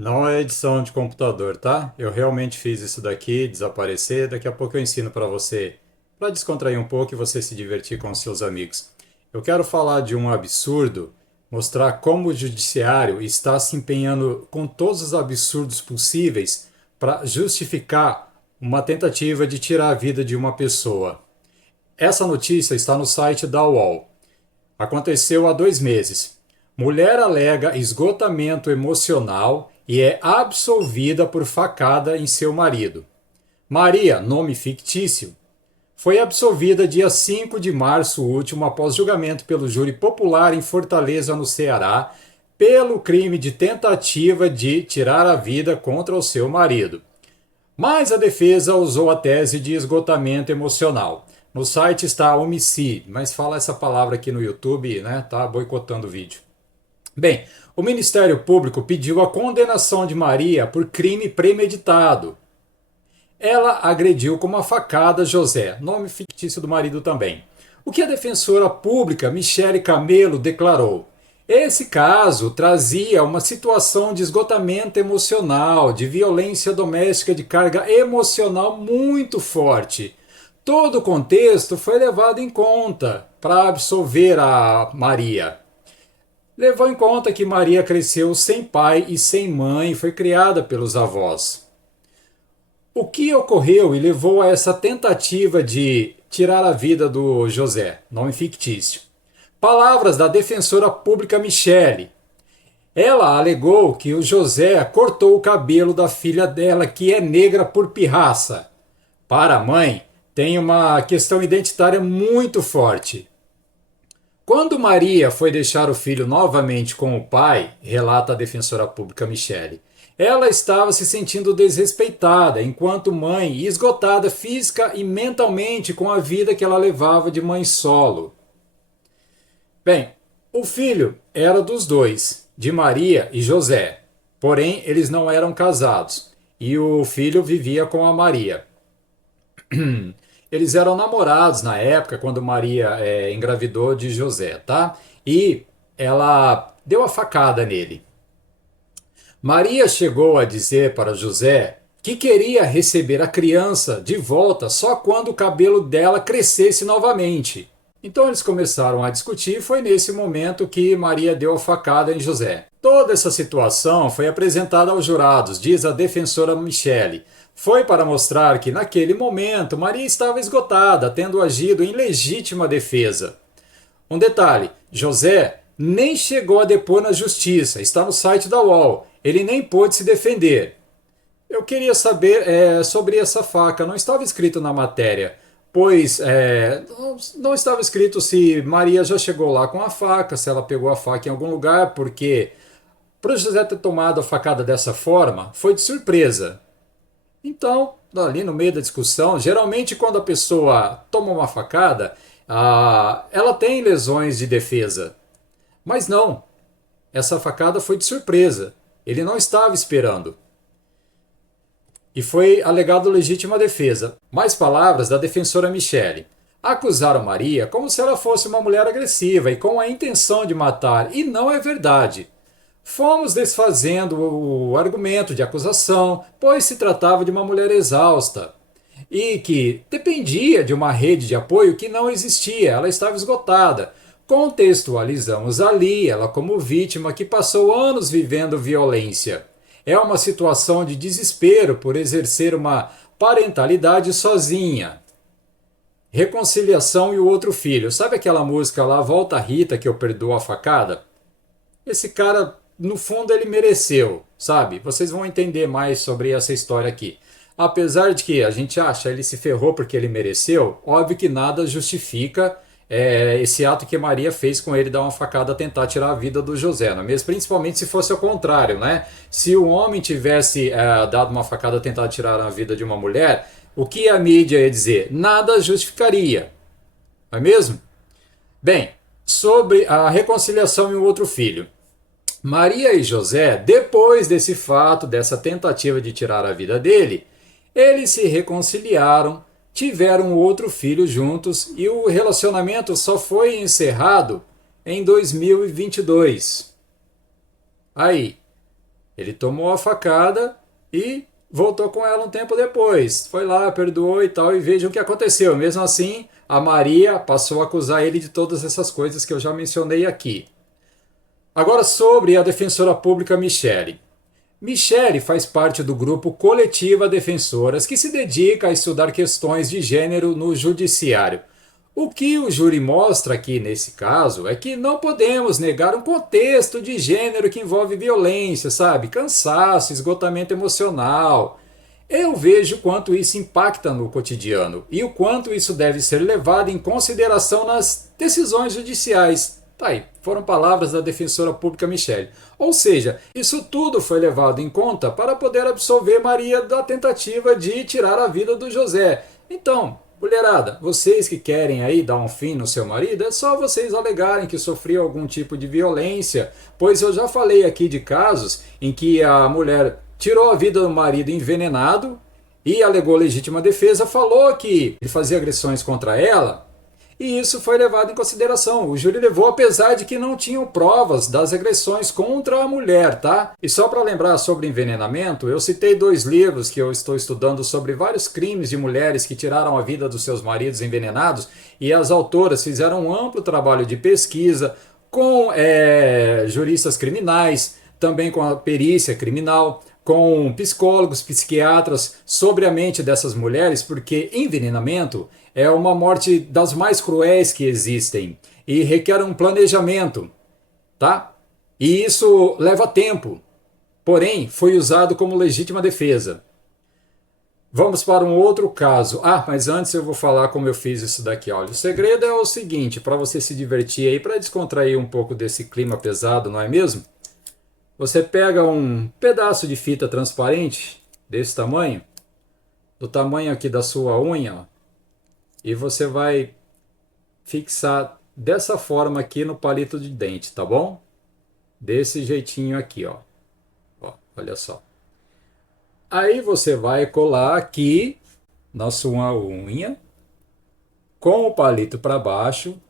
Não é edição de computador, tá? Eu realmente fiz isso daqui, desaparecer. Daqui a pouco eu ensino para você, para descontrair um pouco e você se divertir com seus amigos. Eu quero falar de um absurdo, mostrar como o judiciário está se empenhando com todos os absurdos possíveis para justificar uma tentativa de tirar a vida de uma pessoa. Essa notícia está no site da UOL. Aconteceu há 2 meses. Mulher alega esgotamento emocional e é absolvida por facada em seu marido. Maria, nome fictício, foi absolvida dia 5 de março último após julgamento pelo júri popular em Fortaleza, no Ceará, pelo crime de tentativa de tirar a vida contra o seu marido. Mas a defesa usou a tese de esgotamento emocional. No site está homicídio, mas fala essa palavra aqui no YouTube, né? Tá boicotando o vídeo. Bem, o Ministério Público pediu a condenação de Maria por crime premeditado. Ela agrediu com uma facada José, nome fictício do marido também. O que a defensora pública Michele Camelo declarou? Esse caso trazia uma situação de esgotamento emocional, de violência doméstica de carga emocional muito forte. Todo o contexto foi levado em conta para absolver a Maria. Levou em conta que Maria cresceu sem pai e sem mãe, foi criada pelos avós. O que ocorreu e levou a essa tentativa de tirar a vida do José, nome fictício? Palavras da defensora pública Michele. Ela alegou que o José cortou o cabelo da filha dela, que é negra por pirraça. Para a mãe, tem uma questão identitária muito forte. Quando Maria foi deixar o filho novamente com o pai, relata a defensora pública Michele, ela estava se sentindo desrespeitada enquanto mãe e esgotada física e mentalmente com a vida que ela levava de mãe solo. Bem, o filho era dos dois, de Maria e José, porém eles não eram casados e o filho vivia com a Maria. Eles eram namorados na época, quando Maria engravidou de José, tá? E ela deu a facada nele. Maria chegou a dizer para José que queria receber a criança de volta só quando o cabelo dela crescesse novamente. Então eles começaram a discutir e foi nesse momento que Maria deu a facada em José. Toda essa situação foi apresentada aos jurados, diz a defensora Michele. Foi para mostrar que naquele momento Maria estava esgotada, tendo agido em legítima defesa. Um detalhe, José nem chegou a depor na justiça, está no site da UOL, ele nem pôde se defender. Eu queria saber sobre essa faca, não estava escrito na matéria, pois não estava escrito se Maria já chegou lá com a faca, se ela pegou a faca em algum lugar, porque para o José ter tomado a facada dessa forma, foi de surpresa. Então, ali no meio da discussão, geralmente quando a pessoa toma uma facada, ela tem lesões de defesa. Mas não, essa facada foi de surpresa. Ele não estava esperando. E foi alegado legítima defesa. Mais palavras da defensora Michele. Acusaram Maria como se ela fosse uma mulher agressiva e com a intenção de matar, e não é verdade. Fomos desfazendo o argumento de acusação, pois se tratava de uma mulher exausta e que dependia de uma rede de apoio que não existia, ela estava esgotada. Contextualizamos ali ela como vítima que passou anos vivendo violência. É uma situação de desespero por exercer uma parentalidade sozinha. Reconciliação e o outro filho. Sabe aquela música lá, Volta Rita, que eu perdoo a facada? Esse cara, no fundo, ele mereceu, sabe? Vocês vão entender mais sobre essa história aqui. Apesar de que a gente acha ele se ferrou porque ele mereceu, óbvio que nada justifica esse ato que Maria fez com ele dar uma facada a tentar tirar a vida do José, não é mesmo? Principalmente se fosse ao contrário, né? Se o homem tivesse dado uma facada a tentar tirar a vida de uma mulher, o que a mídia ia dizer? Nada justificaria, não é mesmo? Bem, sobre a reconciliação e o outro filho. Maria e José, depois desse fato, dessa tentativa de tirar a vida dele, eles se reconciliaram, tiveram outro filho juntos e o relacionamento só foi encerrado em 2022. Aí, Ele tomou a facada e voltou com ela um tempo depois. Foi lá, perdoou e tal, e veja o que aconteceu. Mesmo assim, a Maria passou a acusar ele de todas essas coisas que eu já mencionei aqui. Agora sobre a defensora pública Michele. Michele faz parte do grupo Coletiva Defensoras, que se dedica a estudar questões de gênero no judiciário. O que o júri mostra aqui nesse caso é que não podemos negar um contexto de gênero que envolve violência, sabe? Cansaço, esgotamento emocional. Eu vejo quanto isso impacta no cotidiano e o quanto isso deve ser levado em consideração nas decisões judiciais. Tá aí, foram palavras da defensora pública Michele. Ou seja, isso tudo foi levado em conta para poder absolver Maria da tentativa de tirar a vida do José. Então, mulherada, vocês que querem aí dar um fim no seu marido, é só vocês alegarem que sofreu algum tipo de violência, pois eu já falei aqui de casos em que a mulher tirou a vida do marido envenenado e alegou legítima defesa, falou que ele fazia agressões contra ela, e isso foi levado em consideração. O júri levou, apesar de que não tinham provas das agressões contra a mulher, tá? E só para lembrar sobre envenenamento, eu citei 2 livros que eu estou estudando sobre vários crimes de mulheres que tiraram a vida dos seus maridos envenenados, e as autoras fizeram um amplo trabalho de pesquisa com juristas criminais, também com a perícia criminal, com psicólogos, psiquiatras, sobre a mente dessas mulheres, porque envenenamento é uma morte das mais cruéis que existem e requer um planejamento, tá? E isso leva tempo, porém foi usado como legítima defesa. Vamos para um outro caso. Mas antes eu vou falar como eu fiz isso daqui. Olha, o segredo é o seguinte, para você se divertir aí, para descontrair um pouco desse clima pesado, não é mesmo? Você pega um pedaço de fita transparente desse tamanho, do tamanho aqui da sua unha, ó, e você vai fixar dessa forma aqui no palito de dente, tá bom? Desse jeitinho aqui, ó. Ó, olha só. Aí você vai colar aqui na sua unha com o palito para baixo,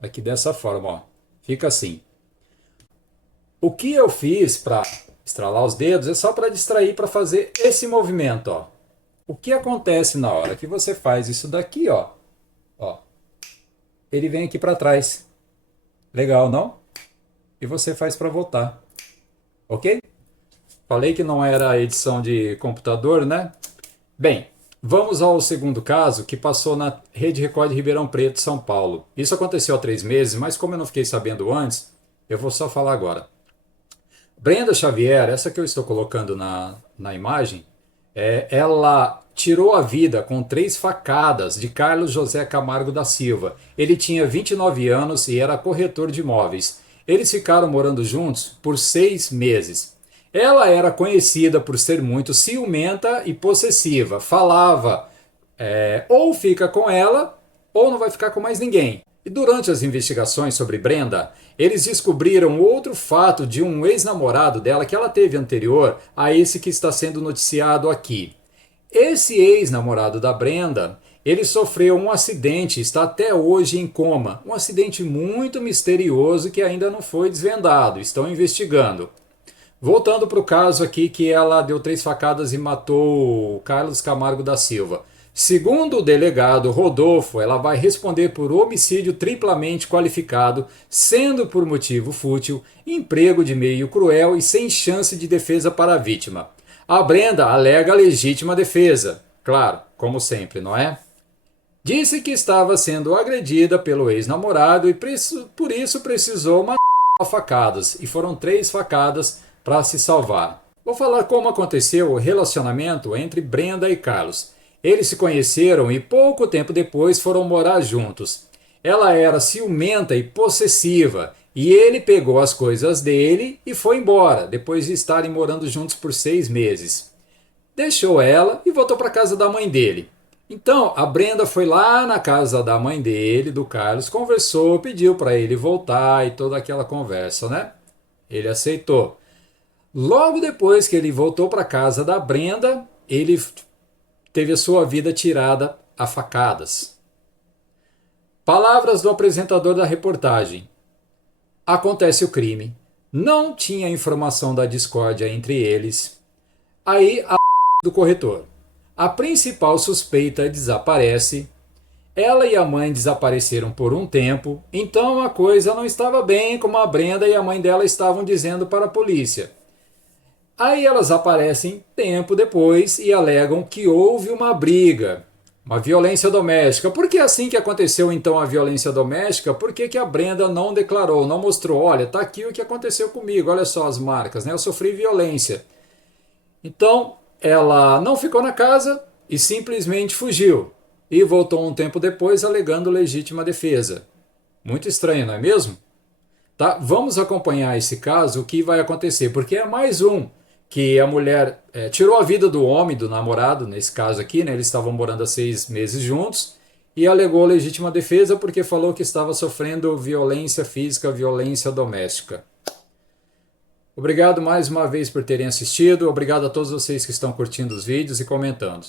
aqui dessa forma, ó. Fica assim. O que eu fiz para estralar os dedos é só para distrair, para fazer esse movimento, ó. O que acontece na hora que você faz isso daqui, ó? Ó, ele vem aqui para trás. Legal, não? E você faz para voltar. Ok? Falei que não era edição de computador, né? Bem, vamos ao segundo caso que passou na Rede Record de Ribeirão Preto, São Paulo. Isso aconteceu há 3 meses, mas como eu não fiquei sabendo antes, eu vou só falar agora. Brenda Xavier, essa que eu estou colocando na imagem, ela tirou a vida com 3 facadas de Carlos José Camargo da Silva. Ele tinha 29 anos e era corretor de imóveis. Eles ficaram morando juntos por 6 meses. Ela era conhecida por ser muito ciumenta e possessiva. Falava, ou fica com ela, ou não vai ficar com mais ninguém. E durante as investigações sobre Brenda, eles descobriram outro fato de um ex-namorado dela que ela teve anterior a esse que está sendo noticiado aqui. Esse ex-namorado da Brenda, ele sofreu um acidente, está até hoje em coma. Um acidente muito misterioso que ainda não foi desvendado, estão investigando. Voltando para o caso aqui que ela deu 3 facadas e matou o Carlos Camargo da Silva. Segundo o delegado Rodolfo, ela vai responder por homicídio triplamente qualificado, sendo por motivo fútil, emprego de meio cruel e sem chance de defesa para a vítima. A Brenda alega legítima defesa, claro, como sempre, não é? Disse que estava sendo agredida pelo ex-namorado e por isso precisou matar facadas, e foram 3 facadas para se salvar. Vou falar como aconteceu o relacionamento entre Brenda e Carlos. Eles se conheceram e pouco tempo depois foram morar juntos. Ela era ciumenta e possessiva e ele pegou as coisas dele e foi embora, depois de estarem morando juntos por 6 meses. Deixou ela e voltou para a casa da mãe dele. Então a Brenda foi lá na casa da mãe dele, do Carlos, conversou, pediu para ele voltar e toda aquela conversa, né? Ele aceitou. Logo depois que ele voltou para a casa da Brenda, ele teve a sua vida tirada a facadas. Palavras do apresentador da reportagem. Acontece o crime. não tinha informação da discórdia entre eles. Aí a do corretor. A principal suspeita desaparece. Ela e a mãe desapareceram por um tempo, então a coisa não estava bem como a Brenda e a mãe dela estavam dizendo para a polícia. Aí elas aparecem tempo depois e alegam que houve uma briga, uma violência doméstica. Por que assim que aconteceu então a violência doméstica? Por que que a Brenda não declarou, não mostrou? Olha, tá aqui o que aconteceu comigo, olha só as marcas, né? Eu sofri violência. Então ela não ficou na casa e simplesmente fugiu. E voltou um tempo depois alegando legítima defesa. Muito estranho, não é mesmo? Tá? Vamos acompanhar esse caso, o que vai acontecer, porque é mais um que a mulher tirou a vida do homem, do namorado, nesse caso aqui, né? Eles estavam morando há 6 meses juntos, e alegou legítima defesa porque falou que estava sofrendo violência física, violência doméstica. Obrigado mais uma vez por terem assistido, obrigado a todos vocês que estão curtindo os vídeos e comentando.